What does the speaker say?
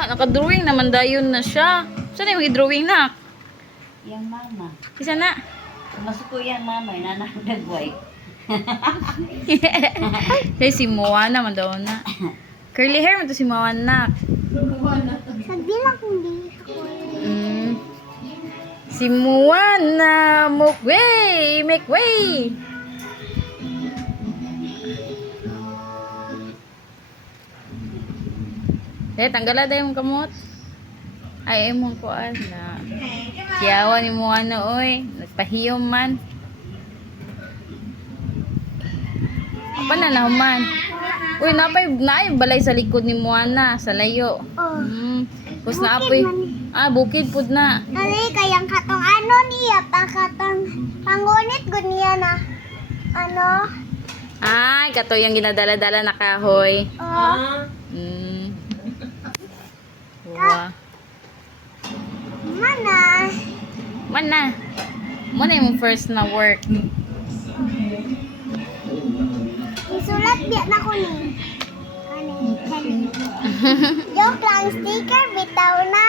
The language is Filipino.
Nakadrawing naman dayon na siya. Saan yung drawing na? Yang mama. Isa na. Masuko yan mama, nanakadagway. Hey, si Moana man daw na. Curly hair man to si Moana. Sagdi lang kung di ako. Si Moana, make way, make way. Tanggala daw yung kamot. Ay, mong kuan na. Kiyawan ni Moana, oy. Nagpahiyom man. Apa na nahuman? Uy, napay balay sa likod ni Moana, sa layo. Oh. Kus na apoy. Bukid pud na. Dali kayang katong ano niya, pakatong pangunit gud niya na. Ano? Ay, kato yung ginadala-dala na kahoy. Oh. Wow. Mana? Mana? Muna yung first na work. Isulat biya na ko ni. Kani. Joke lang, sticker bitaw na.